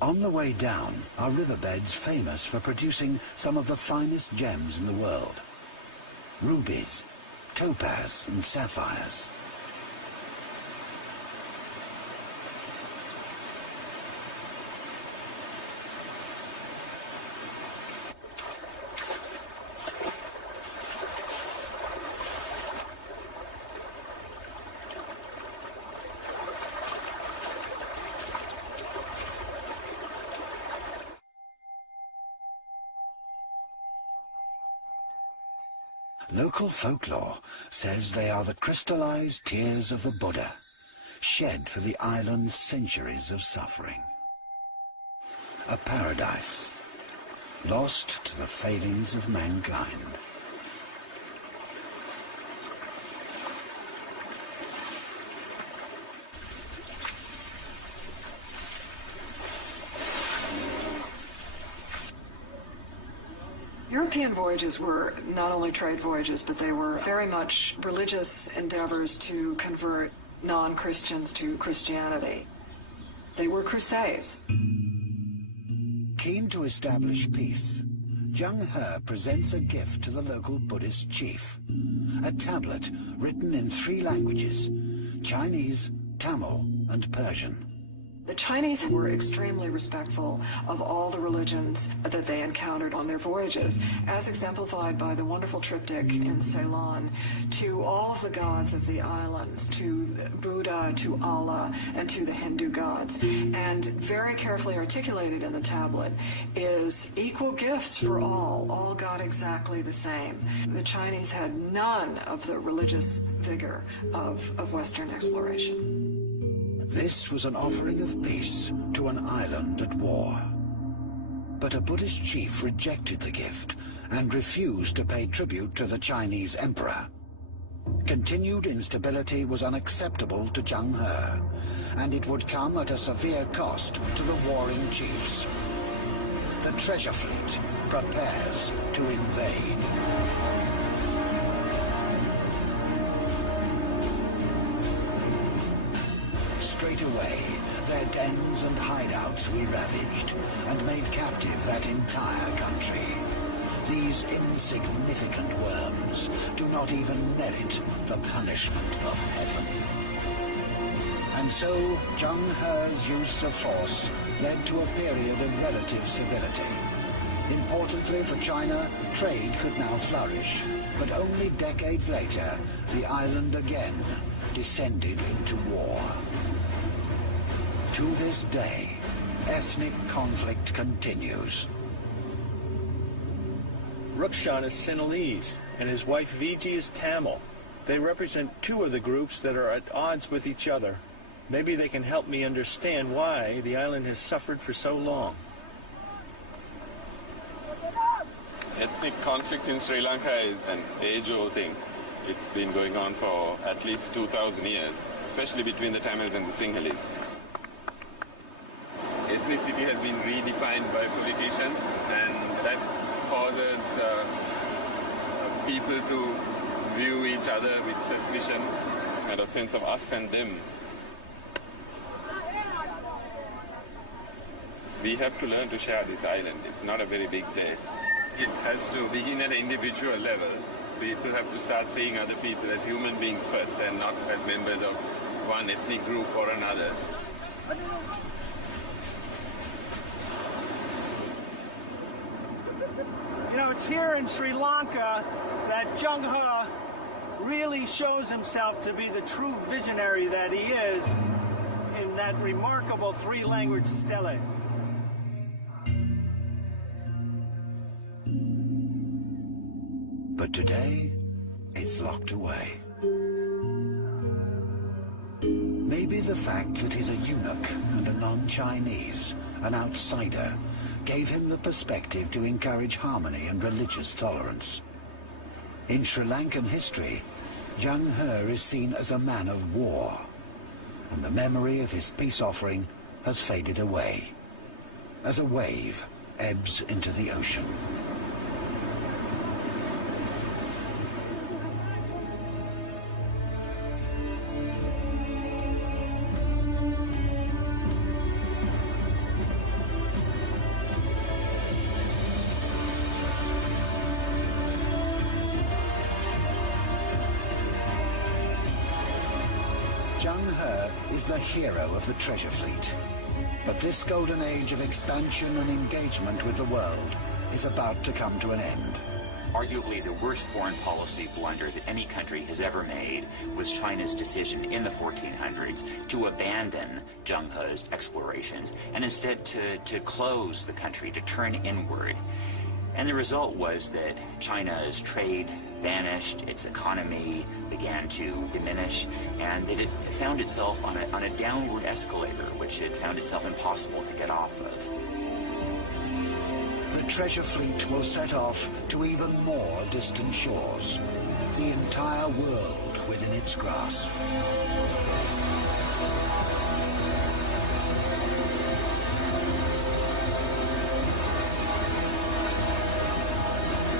On the way down are riverbeds famous for producing some of the finest gems in the world. Rubies, topaz and sapphires. Local folklore says they are the crystallized tears of the Buddha, shed for the island's centuries of suffering. A paradise, lost to the failings of mankind. European voyages were not only trade voyages, but they were very much religious endeavors to convert non-Christians to Christianity. They were crusades. Keen to establish peace, Zheng He presents a gift to the local Buddhist chief. A tablet written in 3 languages, Chinese, Tamil and Persian. The Chinese were extremely respectful of all the religions that they encountered on their voyages, as exemplified by the wonderful triptych in Ceylon, to all of the gods of the islands, to Buddha, to Allah, and to the Hindu gods. And very carefully articulated in the tablet is equal gifts for all. All got exactly the same. The Chinese had none of the religious vigor of Western exploration. This was an offering of peace to an island at war. But a Buddhist chief rejected the gift and refused to pay tribute to the Chinese emperor. Continued instability was unacceptable to Zheng He, and it would come at a severe cost to the warring chiefs. The treasure fleet prepares to invade. Straight away, their dens and hideouts we ravaged and made captive that entire country. These insignificant worms do not even merit the punishment of heaven. And so, Zheng He's use of force led to a period of relative stability. Importantly for China, trade could now flourish, but only decades later, the island again descended into war. To this day, ethnic conflict continues. Rukshan is Sinhalese, and his wife Viji is Tamil. They represent 2 of the groups that are at odds with each other. Maybe they can help me understand why the island has suffered for so long. Ethnic conflict in Sri Lanka is an age-old thing. It's been going on for at least 2,000 years, especially between the Tamils and the Sinhalese. Ethnicity has been redefined by politicians, and that causes people to view each other with suspicion and a sense of us and them. We have to learn to share this island. It's not a very big place. It has to begin at an individual level. People have to start seeing other people as human beings first and not as members of one ethnic group or another. You know, it's here in Sri Lanka that Zheng He really shows himself to be the true visionary that he is in that remarkable 3-language stele. But today, it's locked away. Maybe the fact that he's a eunuch and a non-Chinese, an outsider, gave him the perspective to encourage harmony and religious tolerance. In Sri Lankan history, Zheng He is seen as a man of war, and the memory of his peace offering has faded away, as a wave ebbs into the ocean. Zheng He is the hero of the treasure fleet. But this golden age of expansion and engagement with the world is about to come to an end. Arguably the worst foreign policy blunder that any country has ever made was China's decision in the 1400s to abandon Zheng He's explorations and instead to close the country, to turn inward. And the result was that China's trade vanished, its economy began to diminish, and that it found itself on a downward escalator, which it found itself impossible to get off of. The treasure fleet will set off to even more distant shores, the entire world within its grasp.